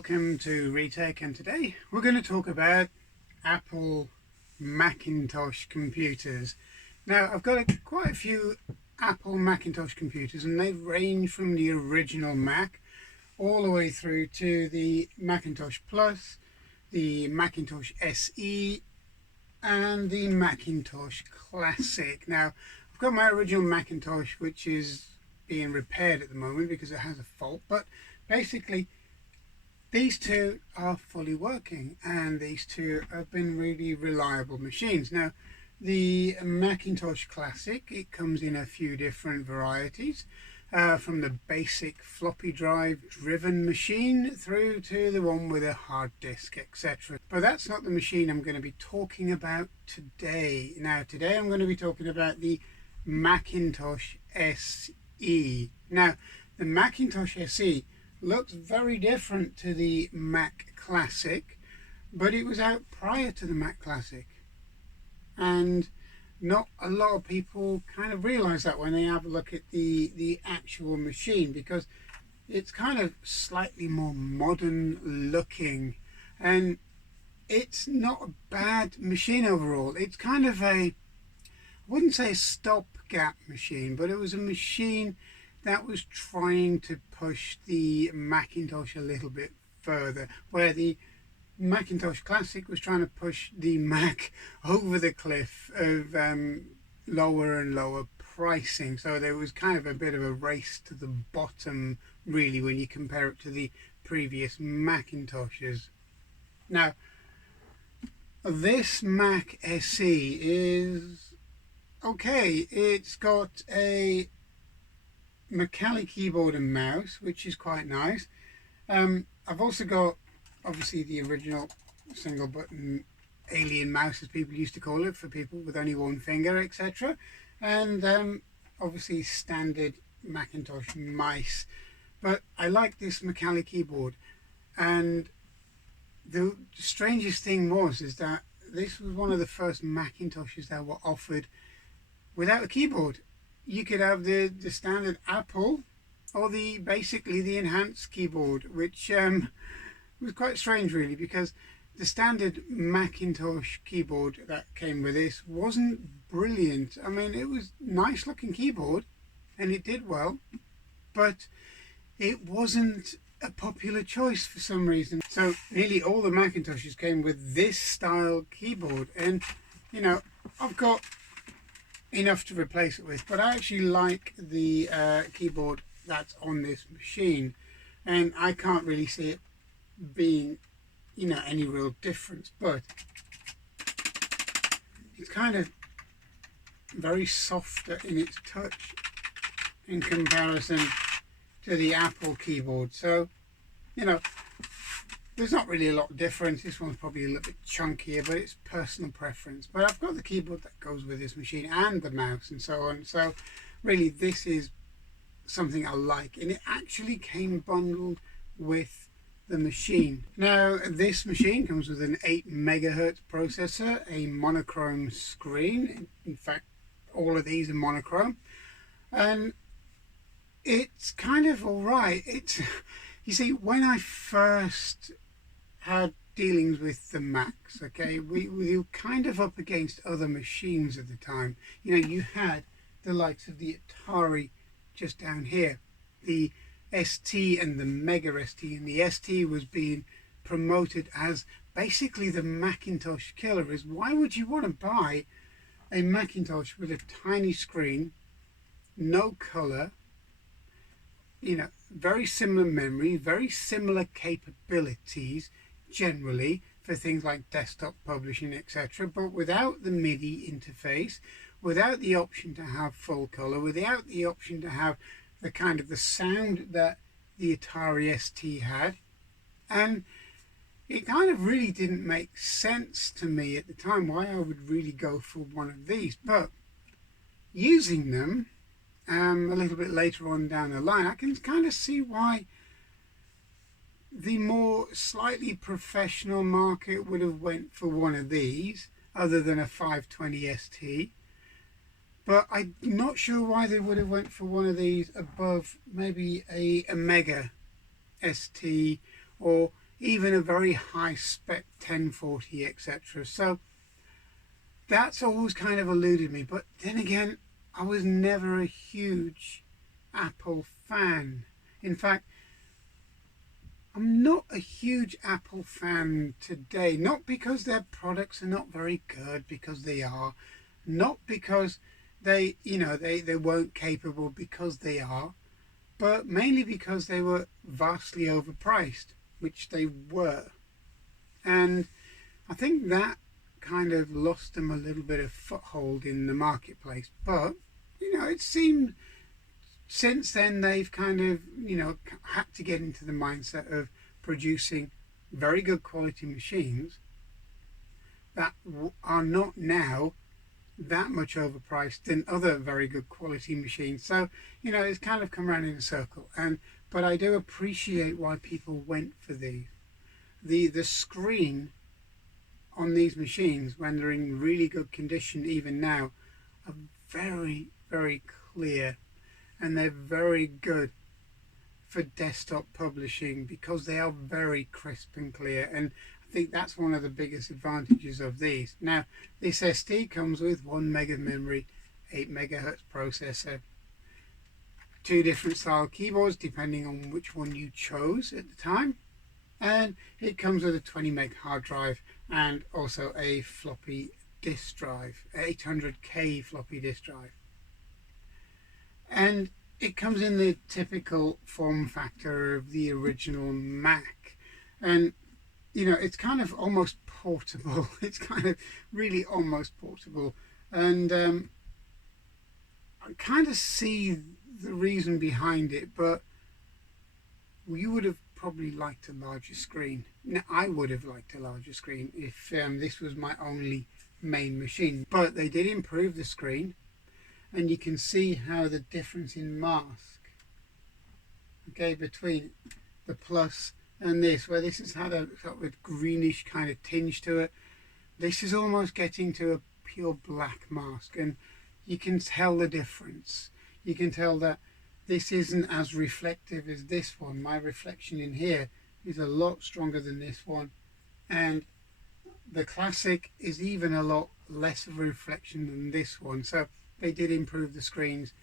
welcome to Retech, and today we're going to talk about Apple Macintosh computers. Now I've got quite a few Apple Macintosh computers, and they range from the original Mac all the way through to the Macintosh Plus, the Macintosh SE and the Macintosh Classic. Now I've got my original Macintosh, which is being repaired at the moment because it has a fault, but basically these two are fully working, and these two have been really reliable machines. Now the Macintosh Classic, it comes in a few different varieties, from the basic floppy drive driven machine through to the one with a hard disk, etc. But that's not the machine I'm going to be talking about today. Now today I'm going to be talking about the Macintosh SE. Now the Macintosh SE looks very different to the Mac Classic, but it was out prior to the Mac Classic, and not a lot of people kind of realize that when they have a look at the actual machine, because it's kind of slightly more modern looking, and it's not a bad machine overall. It's kind of I wouldn't say a stopgap machine, but it was a machine that was trying to push the Macintosh a little bit further, where the Macintosh Classic was trying to push the Mac over the cliff of lower and lower pricing. So there was kind of a bit of a race to the bottom, really, when you compare it to the previous Macintoshes. Now this Mac SE is okay. It's got a Macally keyboard and mouse, which is quite nice. I've also got obviously the original single button alien mouse, as people used to call it, for people with only one finger, etc. And obviously standard Macintosh mice. But I like this Macally keyboard, and the strangest thing is that this was one of the first Macintoshes that were offered without a keyboard. You could have the standard Apple or basically the enhanced keyboard, which was quite strange really, because the standard Macintosh keyboard that came with this wasn't brilliant. I mean, it was nice looking keyboard and it did well, but it wasn't a popular choice for some reason. So nearly all the Macintoshes came with this style keyboard, and you know, I've got enough to replace it with, but I actually like the keyboard that's on this machine, and I can't really see it being, you know, any real difference. But it's kind of very softer in its touch in comparison to the Apple keyboard, so you know, there's not really a lot of difference. This one's probably a little bit chunkier, but it's personal preference. But I've got the keyboard that goes with this machine and the mouse and so on. So really this is something I like, and it actually came bundled with the machine. Now this machine comes with an 8 megahertz processor, a monochrome screen. In fact, all of these are monochrome, and it's kind of alright. It's, you see, when I first had dealings with the Macs, okay, we were kind of up against other machines at the time. You know, you had the likes of the Atari just down here, the ST and the Mega ST, and the ST was being promoted as basically the Macintosh killer. Is why would you want to buy a Macintosh with a tiny screen, no color, you know, very similar memory, very similar capabilities generally for things like desktop publishing, etc., but without the MIDI interface, without the option to have full color, without the option to have the kind of the sound that the Atari ST had. And it kind of really didn't make sense to me at the time why I would really go for one of these. But using them a little bit later on down the line, I can kind of see why the more slightly professional market would have went for one of these other than a 520 ST. But I'm not sure why they would have went for one of these above maybe a Mega ST or even a very high spec 1040, etc. So that's always kind of eluded me. But then again, I was never a huge Apple fan. In fact, I'm not a huge Apple fan today, not because their products are not very good, because they are, not because they weren't capable, because they are, but mainly because they were vastly overpriced, which they were. And I think that kind of lost them a little bit of foothold in the marketplace. But it seemed since then they've kind of had to get into the mindset of producing very good quality machines that are not now that much overpriced than other very good quality machines. So it's kind of come around in a circle. But I do appreciate why people went for these. The screen on these machines, when they're in really good condition even now, are very, very clear, and they're very good for desktop publishing because they are very crisp and clear. And I think that's one of the biggest advantages of these. Now, this ST comes with 1 meg of memory, 8 megahertz processor, 2 different style keyboards depending on which one you chose at the time, and it comes with a 20 meg hard drive and also a floppy disk drive, 800K floppy disk drive. And it comes in the typical form factor of the original Mac, and it's kind of almost portable. It's kind of really almost portable, and I kind of see the reason behind it. But you would have probably liked a larger screen. Now, I would have liked a larger screen if this was my only main machine, but they did improve the screen, and you can see how the difference in mask, okay, between the Plus and this, where this has had a sort of a greenish kind of tinge to it, this is almost getting to a pure black mask, and you can tell the difference. You can tell that this isn't as reflective as this one. My reflection in here is a lot stronger than this one, and the Classic is even a lot less of a reflection than this one. So they did improve the screens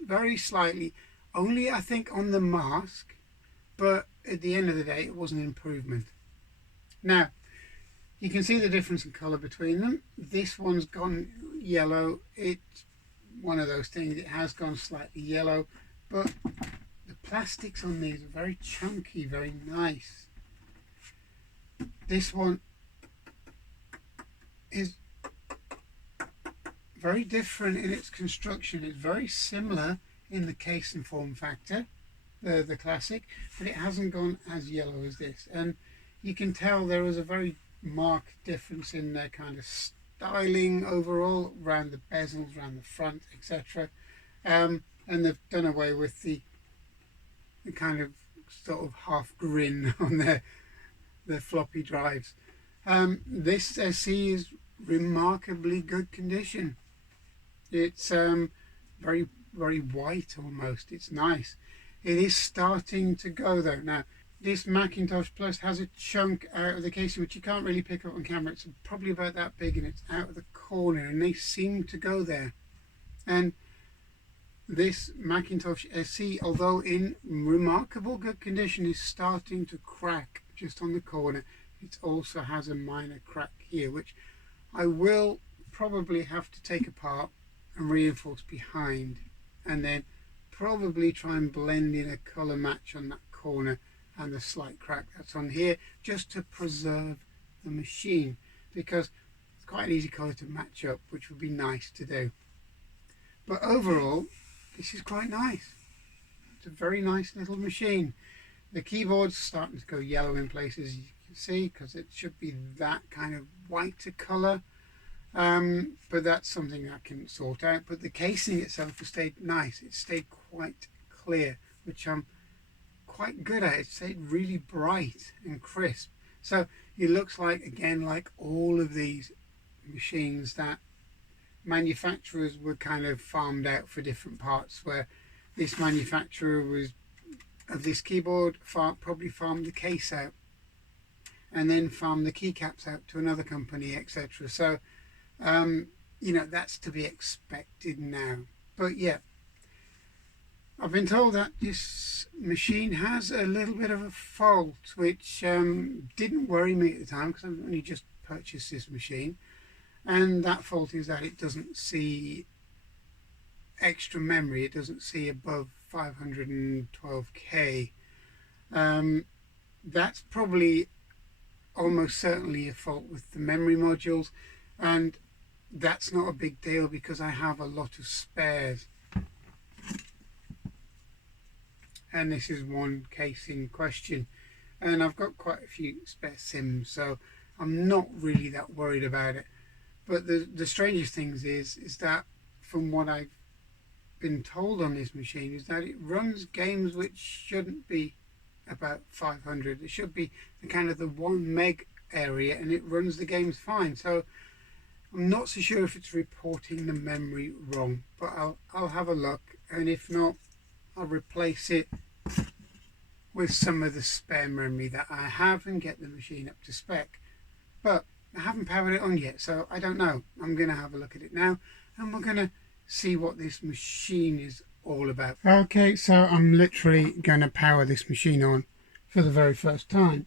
very slightly, only I think on the mask, but at the end of the day it was an improvement. Now you can see the difference in colour between them. This one's gone yellow. It's one of those things, it has gone slightly yellow, but the plastics on these are very chunky, very nice. This one is very different in its construction. It's very similar in the case and form factor, the Classic, but it hasn't gone as yellow as this. And you can tell there is a very marked difference in their kind of styling overall, around the bezels, around the front, etc. And they've done away with the kind of sort of half grin on their floppy drives. This SE is remarkably good condition. It's very, very white almost. It's nice. It is starting to go though. Now this Macintosh Plus has a chunk out of the casing which you can't really pick up on camera. It's probably about that big, and it's out of the corner, and they seem to go there. And this Macintosh SE, although in remarkable good condition, is starting to crack just on the corner. It also has a minor crack here, which I will probably have to take apart and reinforce behind, and then probably try and blend in a colour match on that corner and the slight crack that's on here, just to preserve the machine, because it's quite an easy colour to match up, which would be nice to do. But overall, this is quite nice. It's a very nice little machine. The keyboard's starting to go yellow in places, you can see, because it should be that kind of whiter colour. But that's something I can sort out. But the casing itself has stayed nice. It stayed quite clear, which I'm quite good at. It stayed really bright and crisp. So it looks like, again, like all of these machines that manufacturers were kind of farmed out for different parts, where this manufacturer was of this keyboard probably farmed the case out, and then farm the keycaps out to another company, etc. So you know, that's to be expected now. But yeah, I've been told that this machine has a little bit of a fault, which didn't worry me at the time because I've only just purchased this machine. And that fault is that it doesn't see extra memory. It doesn't see above 512K. That's probably almost certainly a fault with the memory modules, and that's not a big deal because I have a lot of spares. And this is one case in question, and I've got quite a few spare sims, so I'm not really that worried about it. But the strangest things is that from what I've been told on this machine is that it runs games which shouldn't be about 500. It should be the kind of the 1 meg area, and it runs the games fine. So I'm not so sure if it's reporting the memory wrong, but I'll have a look, and if not, I'll replace it with some of the spare memory that I have and get the machine up to spec. But I haven't powered it on yet, so I don't know. I'm going to have a look at it now, and we're going to see what this machine is all about. Okay, so I'm literally going to power this machine on for the very first time.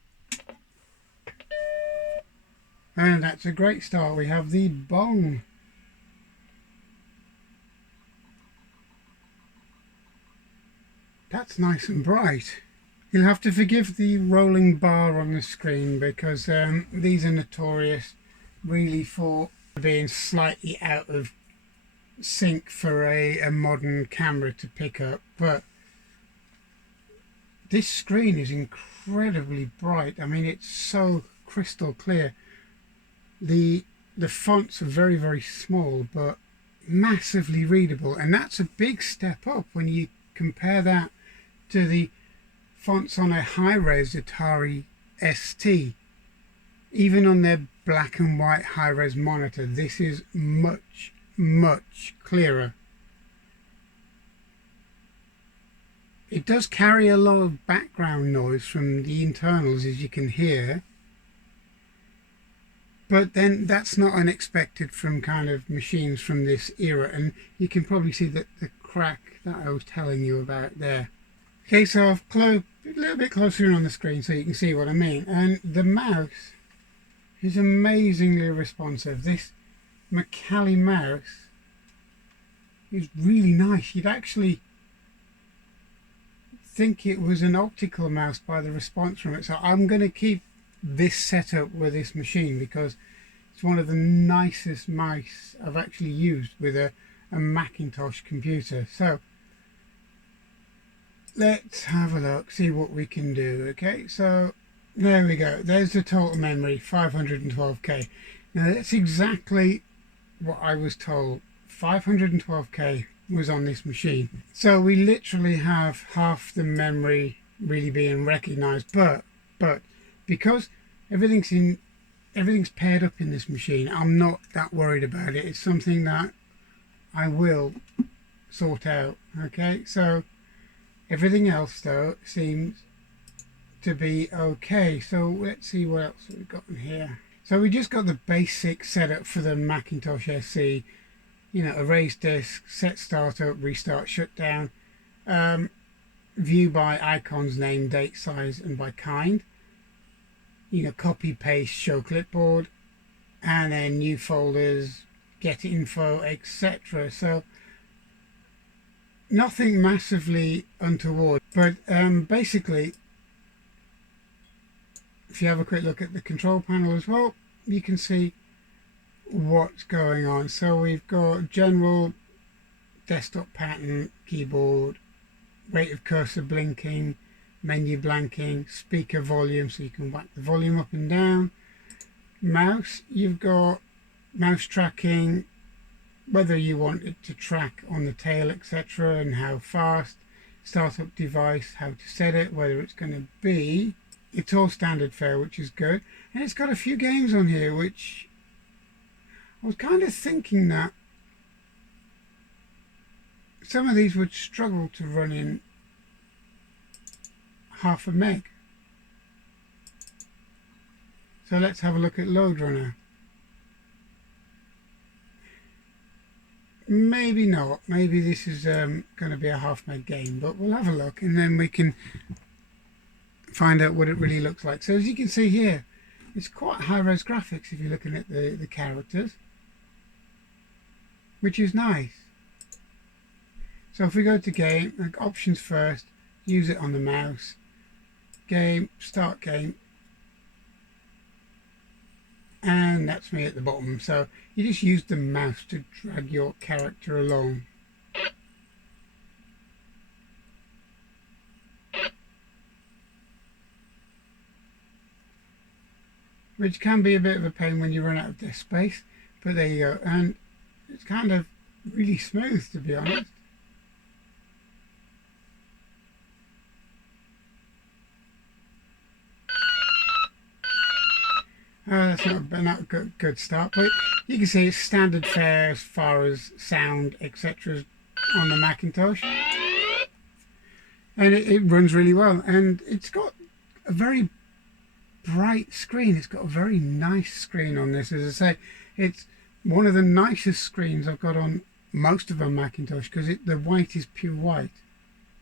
And that's a great start. We have the bong. That's nice and bright. You'll have to forgive the rolling bar on the screen because these are notorious really for being slightly out of sync for a modern camera to pick up. But this screen is incredibly bright. I mean, it's so crystal clear. The fonts are very, very small but massively readable, and that's a big step up when you compare that to the fonts on a high-res Atari ST. Even on their black and white high-res monitor, this is much, much clearer. It does carry a lot of background noise from the internals, as you can hear, but then that's not unexpected from kind of machines from this era, and you can probably see that the crack that I was telling you about there. Okay, so I've a little bit closer in on the screen so you can see what I mean, and the mouse is amazingly responsive. This Macally mouse is really nice. You'd actually think it was an optical mouse by the response from it, so I'm going to keep this setup with this machine because it's one of the nicest mice I've actually used with a Macintosh computer. So let's have a look, see what we can do. Okay, so there we go. There's the total memory, 512K. Now that's exactly what I was told. 512K was on this machine. So we literally have half the memory really being recognized, but because everything's paired up in this machine, I'm not that worried about it. It's something that I will sort out. Okay, so everything else though seems to be okay. So let's see what else we've got in here. So we just got the basic setup for the Macintosh SE. You know, erase disk, set startup, restart, shutdown, view by icons, name, date, size, and by kind. You know, copy, paste, show clipboard, and then new folders, get info, etc. So nothing massively untoward, but basically, if you have a quick look at the control panel as well, you can see what's going on. So we've got general desktop pattern, keyboard, rate of cursor blinking, menu blanking, speaker volume, so you can whack the volume up and down. Mouse, you've got mouse tracking, whether you want it to track on the tail, etc., and how fast. Startup device, how to set it, whether it's going to be. It's all standard fare, which is good. And it's got a few games on here, which I was kind of thinking that some of these would struggle to run in half a meg. So let's have a look at Load Runner. Maybe not. Maybe this is going to be a half-made game, but we'll have a look and then we can find out what it really looks like. So as you can see here, it's quite high-res graphics if you're looking at the characters, which is nice. So if we go to game, like options first, use it on the mouse, game, start game, and that's me at the bottom. So you just use the mouse to drag your character along. Which can be a bit of a pain when you run out of disk space, but there you go. And it's kind of really smooth, to be honest. That's not a good start, but you can see it's standard fare as far as sound, etc. on the Macintosh. And it runs really well. And it's got a very bright screen. It's got a very nice screen on this. As I say, it's one of the nicest screens I've got on most of a Macintosh, because the white is pure white.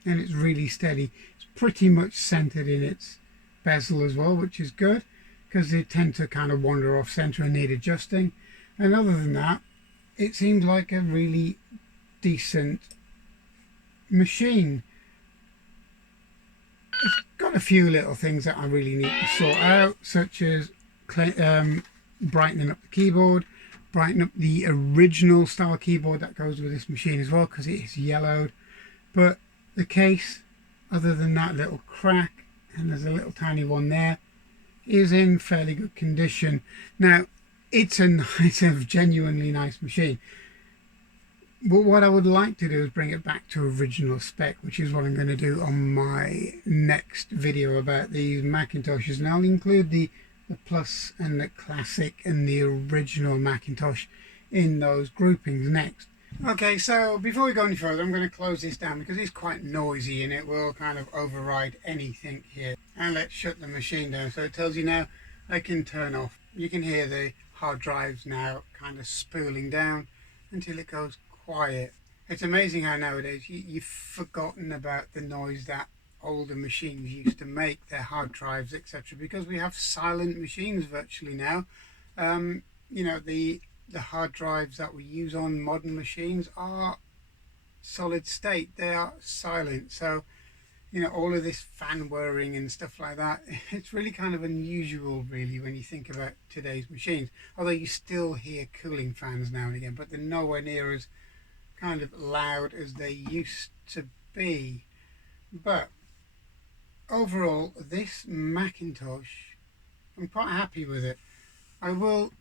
And it's really steady. It's pretty much centered in its bezel as well, which is good, because they tend to kind of wander off center and need adjusting. And other than that, it seems like a really decent machine. It's got a few little things that I really need to sort out, such as brightening up the keyboard, brighten up the original style keyboard that goes with this machine as well, because it is yellowed. But the case, other than that little crack, and there's a little tiny one there, is in fairly good condition. Now, it's a genuinely nice machine. But what I would like to do is bring it back to original spec, which is what I'm going to do on my next video about these Macintoshes. And I'll include the Plus and the Classic and the original Macintosh in those groupings next. Okay, so before we go any further, I'm going to close this down because it's quite noisy and it will kind of override anything here. And let's shut the machine down. So it tells you now I can turn off. You can hear the hard drives now kind of spooling down until it goes quiet. It's amazing how nowadays you've forgotten about the noise that older machines used to make, their hard drives, etc., because we have silent machines virtually now. You know, the hard drives that we use on modern machines are solid state, they are silent. So, you know, all of this fan whirring and stuff like that, it's really kind of unusual really when you think about today's machines. Although you still hear cooling fans now and again, but they're nowhere near as kind of loud as they used to be. But overall, this Macintosh, I'm quite happy with it. I will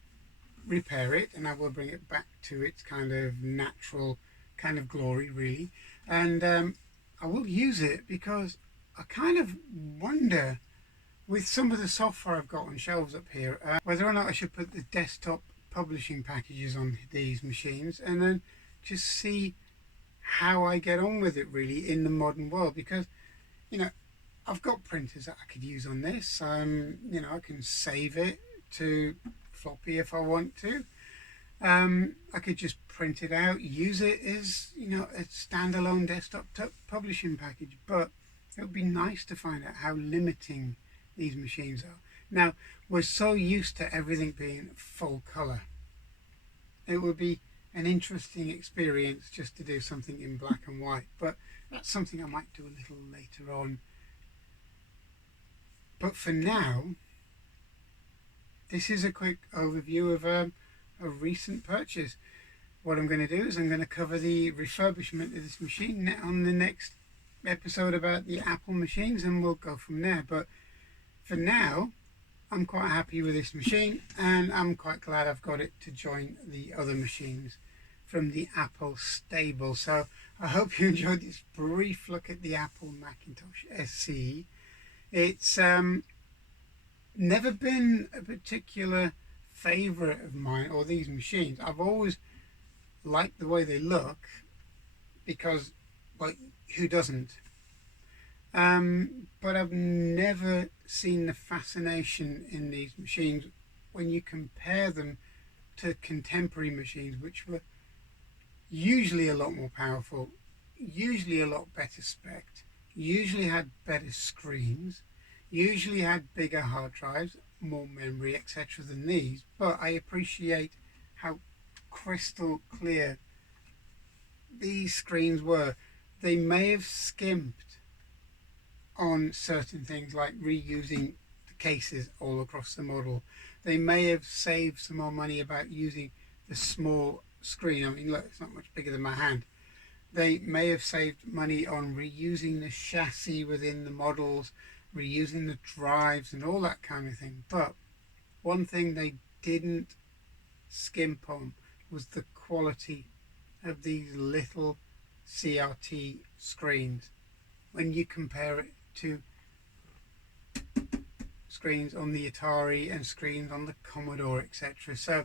repair it and I will bring it back to its kind of natural kind of glory really, and I will use it because I kind of wonder, with some of the software I've got on shelves up here, whether or not I should put the desktop publishing packages on these machines and then just see how I get on with it really in the modern world. Because, you know, I've got printers that I could use on this. You know, I can save it to floppy if I want to. I could just print it out, use it as, you know, a standalone desktop publishing package. But it would be nice to find out how limiting these machines are. Now, we're so used to everything being full color. It would be an interesting experience just to do something in black and white, but that's something I might do a little later on. But for now, this is a quick overview of a recent purchase. What I'm going to do is I'm going to cover the refurbishment of this machine on the next episode about the Apple machines, and we'll go from there. But for now, I'm quite happy with this machine, and I'm quite glad I've got it to join the other machines from the Apple stable. So I hope you enjoyed this brief look at the Apple Macintosh SE. It's never been a particular favorite of mine, or these machines. I've always liked the way they look because, well, who doesn't? But I've never seen the fascination in these machines when you compare them to contemporary machines, which were usually a lot more powerful, usually a lot better spec, usually had better screens, usually had bigger hard drives, more memory, etc. than these, but I appreciate how crystal clear these screens were. They may have skimped on certain things like reusing the cases all across the model. They may have saved some more money about using the small screen. I mean, look, it's not much bigger than my hand. They may have saved money on reusing the chassis within the models, reusing the drives and all that kind of thing. But one thing they didn't skimp on was the quality of these little CRT screens when you compare it to screens on the Atari and screens on the Commodore, etc. So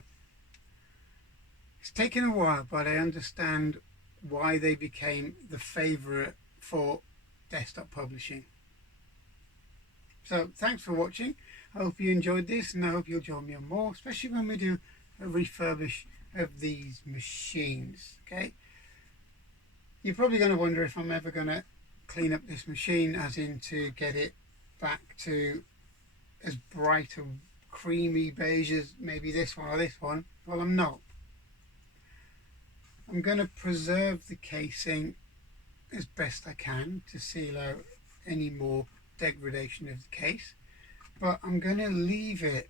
it's taken a while, but I understand why they became the favorite for desktop publishing. So thanks for watching. I hope you enjoyed this, and I hope you'll join me on more, especially when we do a refurbish of these machines. Okay, you're probably going to wonder if I'm ever going to clean up this machine, as in to get it back to as bright a creamy beige as maybe this one or this one. Well, I'm not. I'm going to preserve the casing as best I can to seal out any more degradation of the case, but I'm going to leave it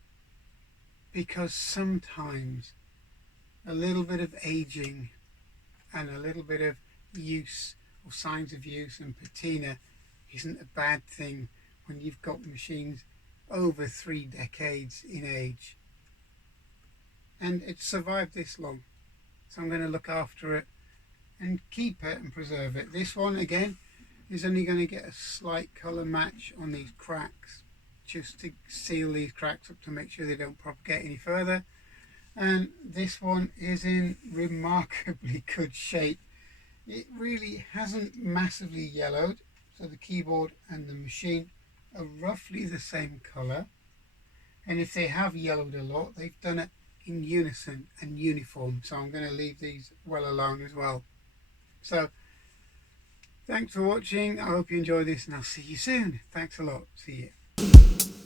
because sometimes a little bit of aging and a little bit of use or signs of use and patina isn't a bad thing when you've got machines over 3 decades in age, and it's survived this long. So I'm going to look after it and keep it and preserve it. This one again is only going to get a slight colour match on these cracks, just to seal these cracks up to make sure they don't propagate any further. And this one is in remarkably good shape. It really hasn't massively yellowed, so the keyboard and the machine are roughly the same colour, and if they have yellowed a lot, they've done it in unison and uniform, so I'm going to leave these well alone as well. So thanks for watching. I hope you enjoy this, and I'll see you soon. Thanks a lot. See you.